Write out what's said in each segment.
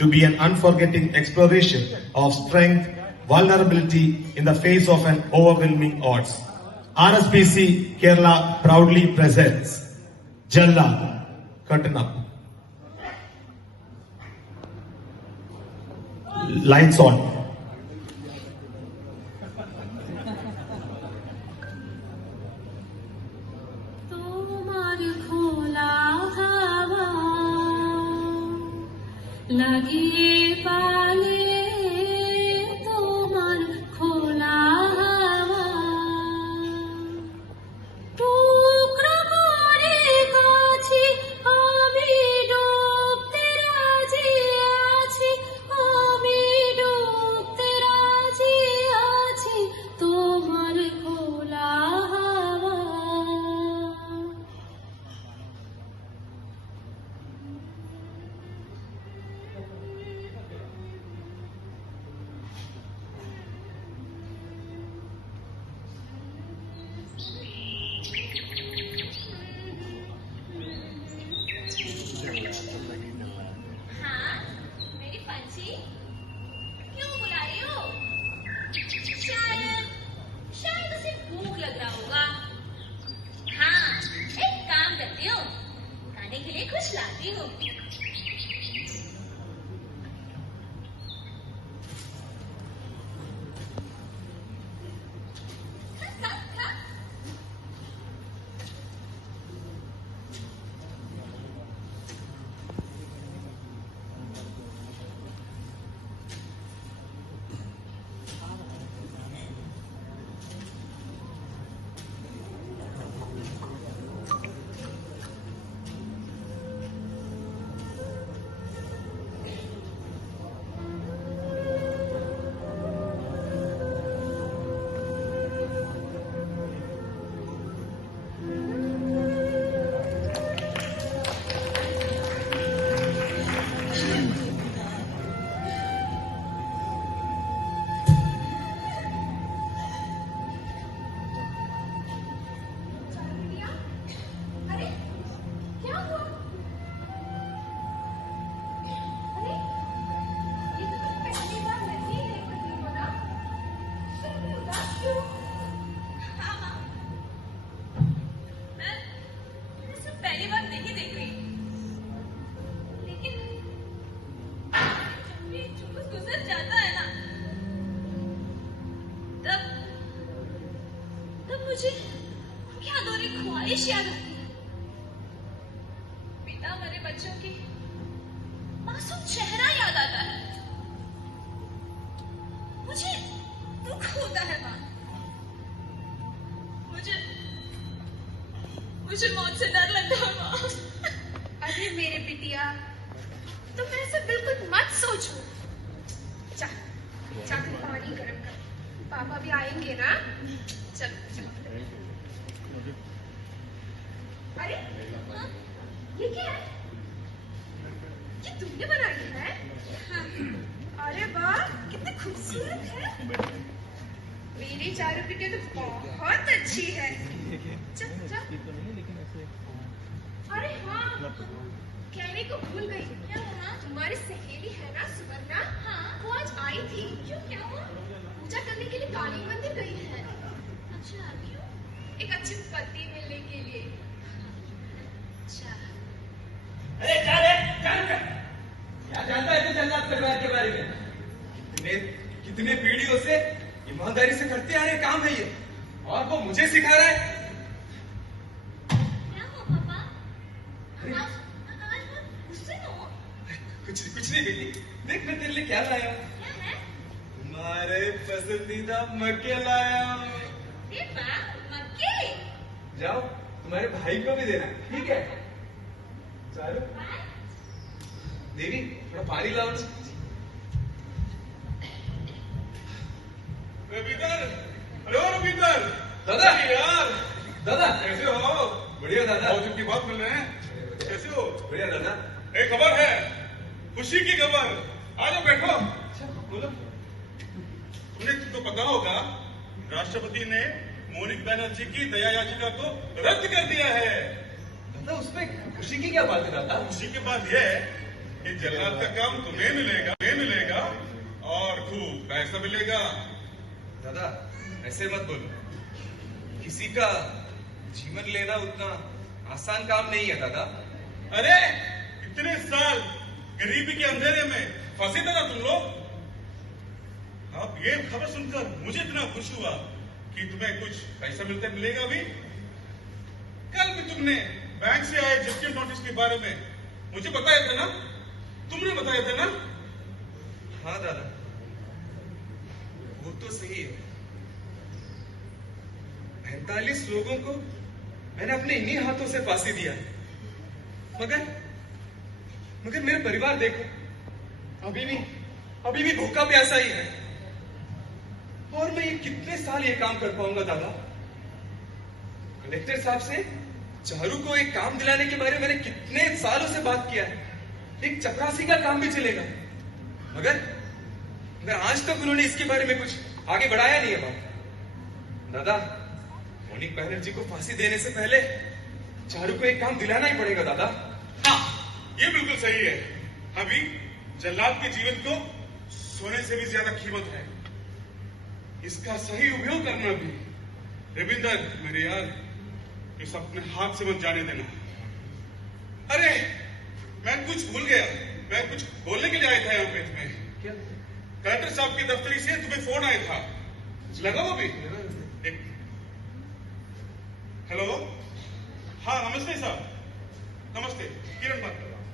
to be an unforgetting exploration of strength, vulnerability in the face of an overwhelming odds. RSPC Kerala proudly presents Jalla. Curtain up. Lights on. लगी पाले তোমার খোলা হাওয়া টুকরা করে কাছে আমি ডুবতে রাজি আছি আমি ডুবতে রাজি আছি তোমার খোলা হাওয়া के लिए कुछ लाती हूँ। मुझे क्या अधूरी ख्वाहिश याद आती है। पिता मरे बच्चों की मासूम चेहरा याद आता है। मुझे दुख होता है मां। मुझे मौत से डर लगता है मां। अरे मेरे बिटिया, तुम ऐसे बिल्कुल मत सोचो। चाकू पानी गर्म कर, पापा भी आएंगे ना। चल चल। अरे ये क्या है? ये तुमने बनाई है? हाँ। अरे वाह, कितनी खूबसूरत है। मेरी चारू बिटिया तो बहुत अच्छी है। चल चल। अरे हाँ, कहने को भूल गई। क्या हुआ? तुम्हारी सहेली है ना सुवर्णा? हाँ। वो आज आई थी। क्यों, क्या हुआ? पूजा करने के लिए काली मंदिर गई है। अच्छा, क्यों? एक अच्छे पति मिलने के लिए। अच्छा। अरे क्या जानता है तू जन्नत परिवार के बारे में? कितने पीढ़ियों से ईमानदारी से करते आ रहे काम है ये, और वो मुझे सिखा रहा है। क्या हुआ पापा? आज गुस्से में हो? कुछ नहीं बेटी, देख मैं तेरे लिए क्या लाया हूँ। क्या है? तुम्हारे पसंदीदा मक्के लाया हूँ। मक्के? जाओ तुम्हारे भाई को भी देना, ठीक है? चलो देवी, थोड़ा पानी लाओ। रविंदर, हेलो रविंदर। दादा यार, दादा कैसे हो? बढ़िया दादा। बहुत दिन की बात मिल रहे हैं। कैसे हो? बढ़िया दादा। एक खबर है, खुशी की खबर। आ जाओ बैठो। बोलो। तुमको पता होगा, राष्ट्रपति ने मौनिक बनर्जी की दया याचिका को रद्द कर दिया है। दादा उसमें खुशी की क्या बात है दादा? खुशी की बात यह है कि जल्लाद का काम तुम्हें मिलेगा और खूब पैसा मिलेगा। दादा ऐसे मत बोलो, किसी का जीवन लेना उतना आसान काम नहीं है दादा। अरे इतने साल गरीबी के अंधेरे में फंसे थे ना तुम लोग। अब ये खबर सुनकर मुझे इतना खुश हुआ कि तुम्हें कुछ पैसा मिलेगा भी। कल भी तुमने बैंक से आए जस्टिस नोटिस के बारे में मुझे बताया था ना, तुमने बताया था ना। हाँ दादा वो तो सही है, 45 लोगों को मैंने अपने इन्हीं हाथों से फांसी दिया है। मगर मेरा परिवार देखो, अभी भी भूखा प्यासा ही है। और मैं ये कितने साल ये काम कर पाऊंगा दादा? कलेक्टर साहब से चारू को एक काम दिलाने के बारे में मैंने कितने सालों से बात किया है, एक चपरासी का काम भी चलेगा। मगर आज तक उन्होंने इसके बारे में कुछ आगे बढ़ाया नहीं है बात। दादा मोनिक बैनर्जी को फांसी देने से पहले चारू को एक काम दिलाना ही पड़ेगा दादा। हाँ ये बिल्कुल सही है। अभी जल्लाद के जीवन को सोने से भी ज्यादा कीमत है, इसका सही उपयोग करना भी। रविंदर मेरे यार, इस अपने हाथ से मत जाने देना। अरे मैं कुछ भूल गया, मैं कुछ बोलने के लिए आया था यहाँ पे तुम्हें। क्या? कलेक्टर साहब की दफ्तरी से तुम्हें फोन आया था, लगा वो भी? हेलो, हाँ नमस्ते साहब, नमस्ते, किरण बात कर रहा हूँ।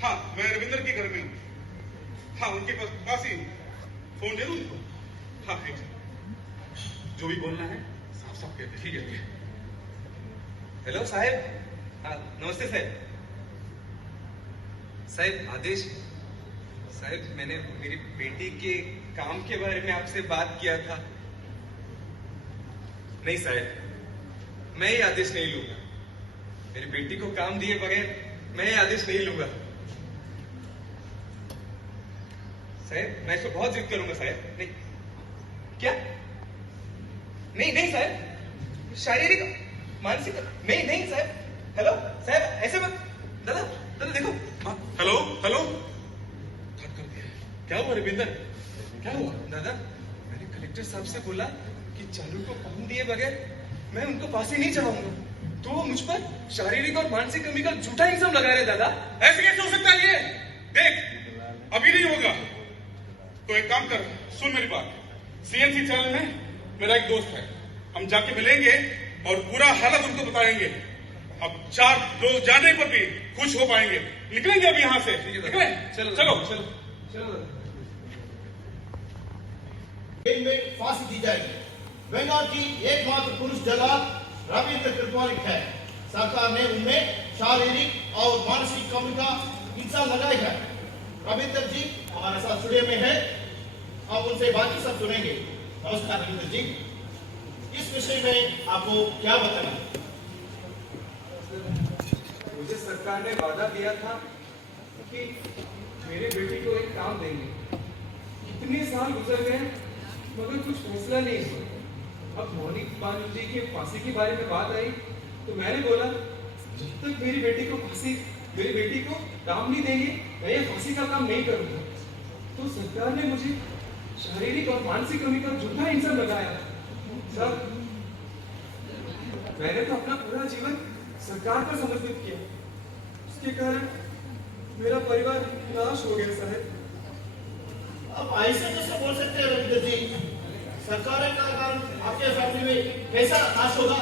हाँ मैं रविंदर के घर में हूँ। हाँ उनके पास ही फोन दे दूँ उनको? हाँ ठीक है, जो भी बोलना है साफ साफ कहते। ठीक है। हेलो साहब। हाँ नमस्ते साहब। साहब आदेश साहब, मैंने मेरी बेटी के काम के बारे में आपसे बात किया था। नहीं साहब, मैं ये आदेश नहीं लूंगा। मेरी बेटी को काम दिए बगैर मैं ये आदेश नहीं लूंगा। साहब मैं इसको बहुत जिद करूंगा साहब। नहीं क्या? नहीं साहब, शारीरिक मानसिक नहीं साहब। हेलो साहब ऐसे मत। दादा देखो। हेलो कट कर दिया। क्या हुआ रविंदर, क्या हुआ? दादा मैंने कलेक्टर साहब से बोला कि चालू को काम दिए बगैर मैं उनको फांसी नहीं चढ़ाऊंगा, तो वो मुझ पर शारीरिक और मानसिक कमी का झूठा इल्जाम लगा रहे दादा। ऐसे कैसे हो सकता है ये? देख अभी नहीं होगा तो एक काम कर, सुन मेरी बात। सीएनसी चैनल में मेरा एक दोस्त है, हम जाके मिलेंगे और पूरा हालत उनको बताएंगे। अब 4 लोग जाने पर भी खुश हो पाएंगे। निकलेंगे अभी यहाँ से। चलो चलो। जेल में फांसी दी जाएगी। बंगाल की एकमात्र पुरुष जल्लाद रविंद्र कृपालिक है। सरकार ने उनमें शारीरिक और मानसिक कमी का इल्जाम लगाया है। रविंद्र जी हमारे साथ स्टूडियो में है, अब उनसे बाकी सब सुनेंगे। नमस्कार रविंद्र जी, इस विषय में आपको क्या बताना? मुझे सरकार ने वादा दिया था कि मेरे बेटी को एक काम देंगे। कितने साल गुजर गए मगर कुछ फैसला नहीं हुआ। अब मोनिक बैनर्जी के फांसी के बारे में बात आई तो मैंने बोला जब तक मेरी बेटी को काम नहीं देंगे मैं ये फांसी का काम नहीं करूंगा। तो सरकार ने मुझे शारीरिक और मानसिक कमी का झूठा इल्जाम लगाया। सर मैंने तो अपना पूरा जीवन सरकार पर समर्पित किया, उसके कारण मेरा परिवार नाश हो गया साहब। आप ऐसे कैसे बोल सकते हैं रविंद्र जी? सरकार का काम आपके फैमिली में कैसा नाश होगा?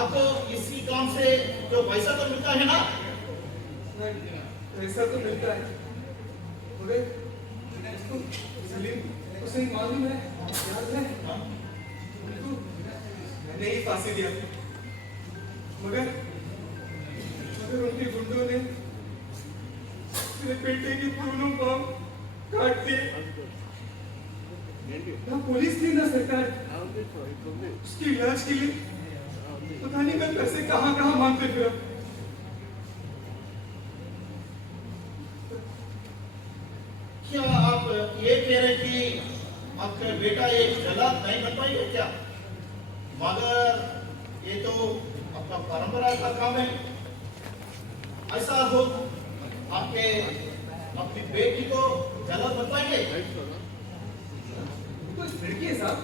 आपको इसी काम से जो पैसा तो मिलता है ना? पैसा तो मिलता है मगर उसको सलीम उसे मालूम है, याद है उनको मैंने ही फांसी दिया मगर उनके गुंडों ने मेरे बेटे के दोनों पांव काट दिए। ना पुलिस थी ना सरकार, उसके इलाज के लिए पता नहीं मैं पैसे कहां मांगते फिरा। क्या आप ये कह रहे कि आपका बेटा एक जल्लाद नहीं बन पाएगा क्या? मगर ये तो आपका परंपरा का काम है। ऐसा हो आपके अपनी बेटी को जल्लाद बनवाएंगे? तो लड़की है साहब।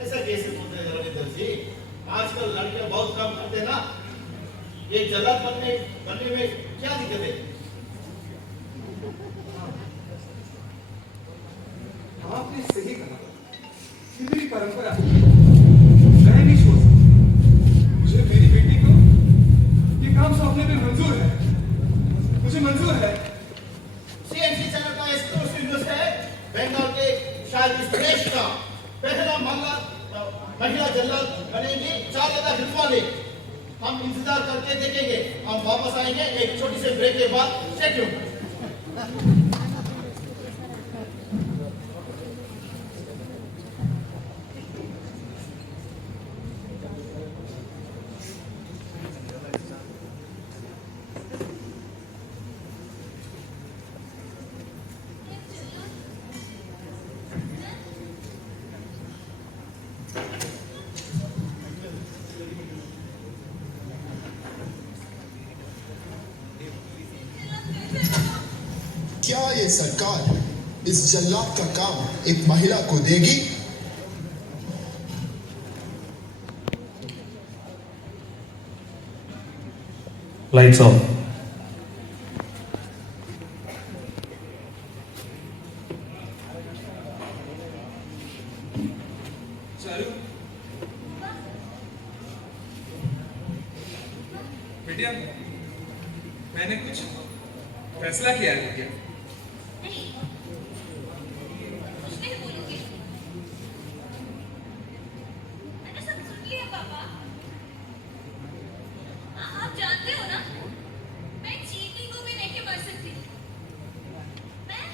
ऐसा कैसे बोलते हैं रविंदर जी? आजकल लड़कियां बहुत काम करते हैं ना। ये जल्लाद बनने में क्या दिक्कत है? आपने सही कहा, ये मेरी परंपरा है, मैं नहीं छोड़ सकता। मुझे मेरी बेटी को ये काम सौंपने में मंजूर है, मुझे मंजूर है। सीएनसी चैनल का एक्सक्लूसिव न्यूज़ है, बंगाल के शायद इस देश का पहला महिला जल्लाद बनेगी चालदा हिंदवाले। हम इंतजार करके देखेंगे। हम वापस आएंगे एक छोटी से ब्रेक के बाद। Stay tuned. क्या ये सरकार इस जल्लाद का काम एक महिला को देगी? Lights off. चालू बेटिया, मैंने कुछ फैसला किया है बेटिया। नहीं, कुछ नहीं बोलूंगी। मैंने सब सुन लिया पापा। आप जानते हो ना, मैं चींटी को भी नहीं मार सकती। मैं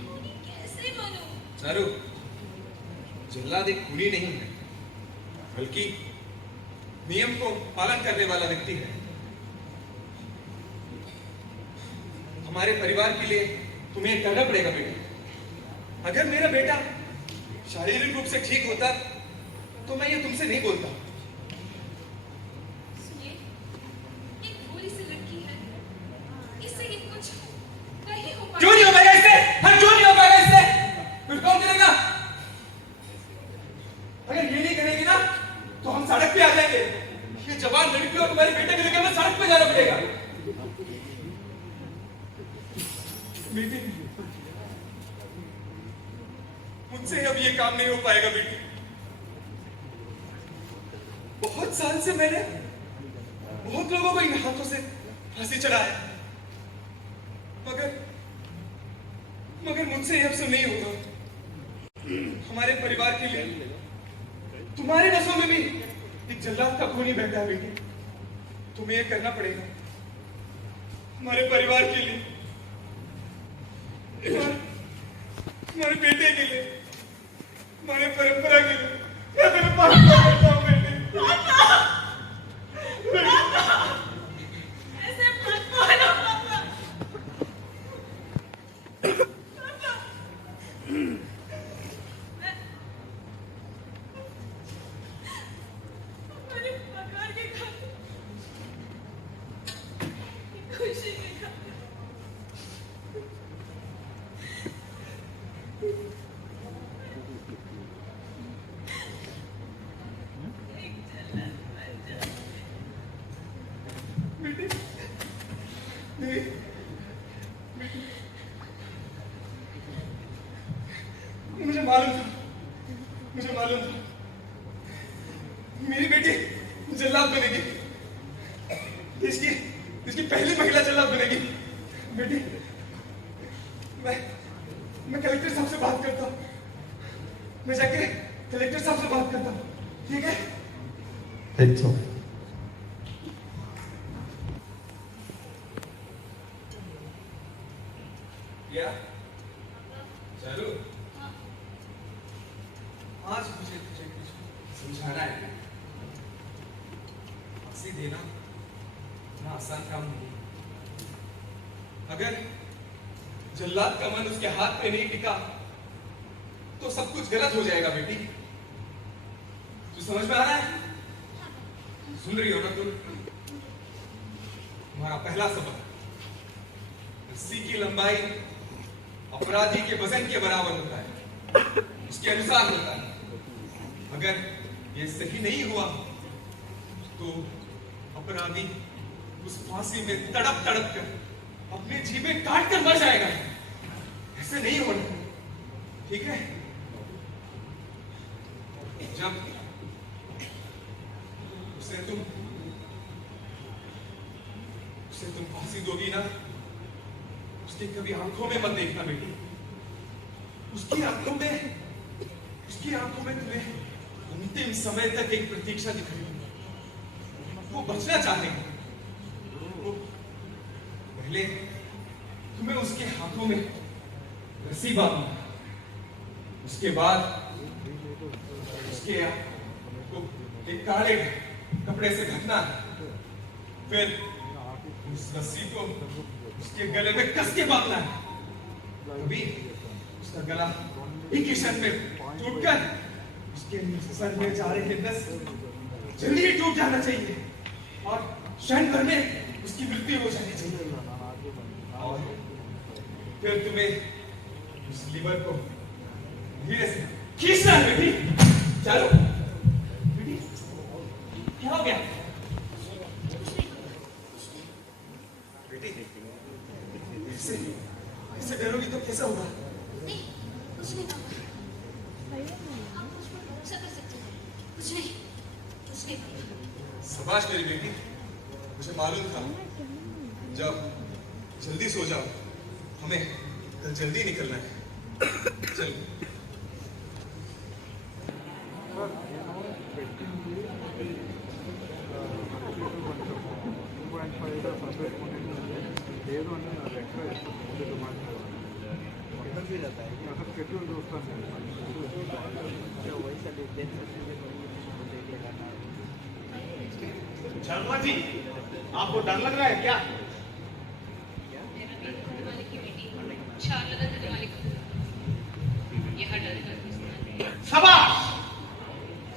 खूनी कैसे बनूं? चारू, जल्लाद एक खूनी नहीं है, बल्कि नियम को पालन करने वाला व्यक्ति है। हमारे परिवार के लिए तुम्हें करना पड़ेगा बेटा। अगर मेरा बेटा शारीरिक रूप से ठीक होता तो मैं ये तुमसे नहीं बोलता। सुनिए, एक भोली सी लड़की है, इससे ये कुछ नहीं हो पाएगा। क्यों नहीं हो पाएगा इससे? हाँ, क्यों नहीं हो पाएगा इससे? फिर कौन करेगा? अगर ये नहीं करेगी ना तो हम सड़क पे आ जाएंगे। ये जवान लड़की और तुम्हारे बेटे के लेकर हमें सड़क पे जाना पड़ेगा। बेटी, मुझसे अब ये काम नहीं हो पाएगा बेटी। बहुत साल से मैंने बहुत लोगों को इन हाथों से फांसी चढ़ाया, मगर मुझसे ये अब सब नहीं होगा। हमारे परिवार के लिए तुम्हारे नसों में भी एक जल्लाद का खूनी बहता है बेटी। तुम्हें ये करना पड़ेगा हमारे परिवार के लिए, हमारे बेटे के लिए, हमारे परंपरा के लिए। मैं तेरे पास करता हूँ बेटी। ऐसे मत बोलो पापा। हमारे पगार के खाते, खुशी के खाते, एक जल्लाद बन जाए। बेटी, नहीं, मुझे मालूम था मेरी बेटी जल्लाद बनेगी। इसकी पहली महिला जल्लाद बनेगी। बेटी, मैं कलेक्टर साहब से बात करता हूँ। मैं जाके कलेक्टर साहब से बात करता हूँ, ठीक है? Lights off. क्या? चलो, आज मुझे तुझे कुछ समझाना है। फांसी देना इतना आसान काम नहीं। अगर जल्लाद का मन उसके हाथ पे नहीं टिका तो सब कुछ गलत हो जाएगा बेटी। तू समझ में आ रहा है? सुन रही हो ना तुम? तुम्हारा पहला सबक रस्सी की लंबाई अपराधी के वजन के बराबर होता है, उसके अनुसार होता है। अगर ये सही नहीं हुआ तो अपराधी उस फांसी में तड़प तड़प कर अपने जीभें काट कर मर जाएगा। ऐसे नहीं होना, ठीक है? जब उसे तुम फांसी दोगी ना, उसकी कभी आंखों में मत देखना बेटी। उसकी आंखों में तुम्हें अंतिम समय तक एक प्रतीक्षा दिखाई। वो बचना चाहेगा। वो पहले तुम्हें उसके हाथों में रस्सी बांधना, उसके बाद उसके को एक काले कपड़े से ढकना, फिर उस रस्सी को उसके गले में कस के बांधना है। कभी उसका गला एक ही क्षण में टूटकर उसके सर में जा रहे नस जल्दी ही टूट जाना चाहिए और क्षण भर में उसकी मृत्यु हो जानी चाहिए। और फिर तुम्हें उस लीवर को धीरे से खींचना है बेटी। चलो बेटी, क्या हो गया बेटी? इससे डरोगी तो कैसा होगा? नहीं, कुछ नहीं होगा। आप मुझ पर भरोसा कर सकते हैं। कुछ नहीं होगा। शाबाश मेरी बेटी, मुझे मालूम था। जब जल्दी सो जाओ, हमें कल जल्दी निकलना है। चलो। शर्मा जी, आपको डर लग रहा है क्या? शाबाश!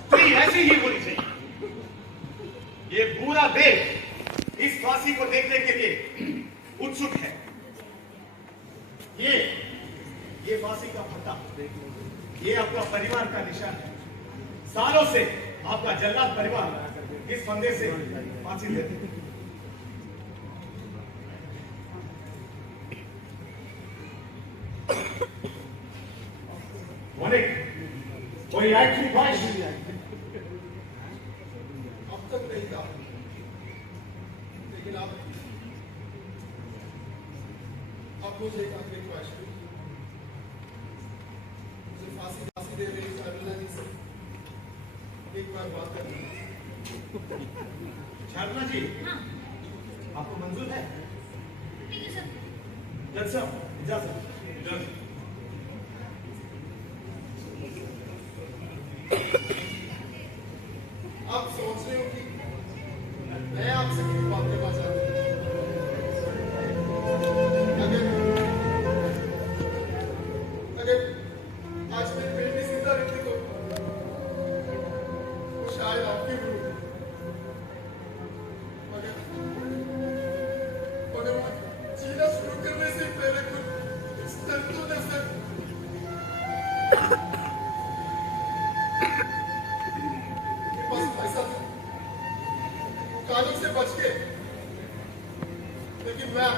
स्त्री ऐसी ही होनी चाहिए। ये पूरा देश इस फांसी को देखने के लिए उत्सुक है। ये फांसी का फंदा, ये आपका परिवार का निशान है। सालों से आपका जल्लाद परिवार इस फंदे से फांसी लेते हैं। कोई एक्शन ख्वाहिश अब तक नहीं था, लेकिन अब मुझे एक आखिरी ख्वाहिश हुई। मुझे फांसी दे रही शारदा जी से एक बार बात करनी है। शारदा जी, हाँ, आपको मंजूर है? ठीक है सर। जज साहब, इजाजत। आप सोच रहे हो कि मैं आपसे क्यों बात करना चाहता हूँ? अगर आज मेरी बेटी जिंदा रहती तो शायद आपकी गुरु, मगर वो जीना शुरू करने से पहले कुछ दर्दों ने से बस पैसा था, कानून से बच के, लेकिन मैं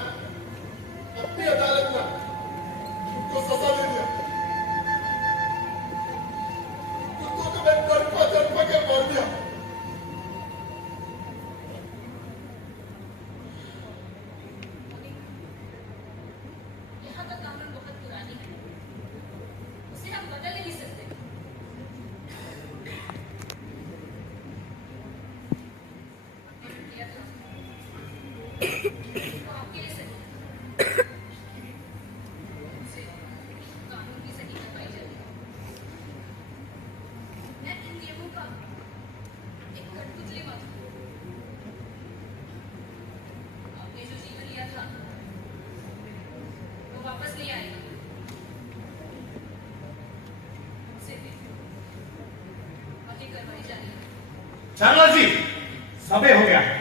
अपनी अदालत में उनको सजा दे दिया। कुत्तों को मैं तड़पा के मार दिया। यहाँ का कानून बहुत पुरानी है, उसे हम बदल नहीं सकते। किया था, वो आपके लिए सही है। उसे कानून की सही पाई जाती है। मैं इन नियमों का एक कठपुतली मात्र हूँ। आपने जो जीवन लिया था वो वापस नहीं आएगा। सिर्फ आगे करवाई जा रही है। शारदा जी, समय हो गया है।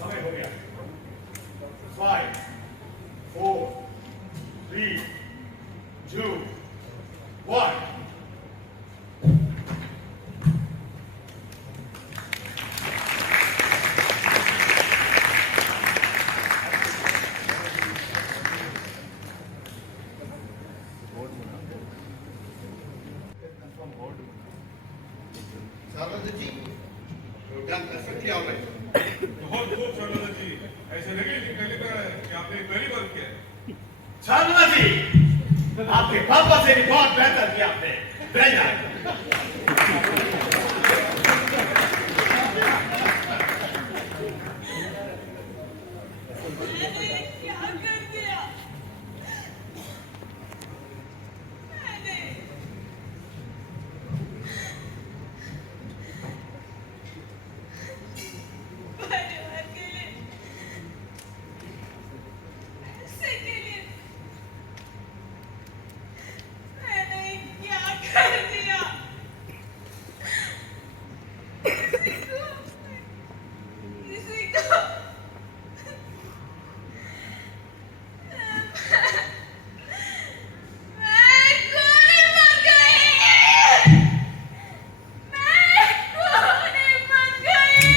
समय हो गया 5 4 3 2 1 सारदा जी प्रोग्राम कर सकते हो भाई बहुत खूब सरदार जी, ऐसे लगे कि आपने पहली बार किया है। शर्मा जी, आपके पापा से भी बहुत बेहतर किया आपने। बेहतर। मैंने क्या कर दिया? मैंने परिवार के लिए, पैसे के लिए मैंने क्या कर दिया? किसी को मैं गोली मार गई। मैं गोली मार गई।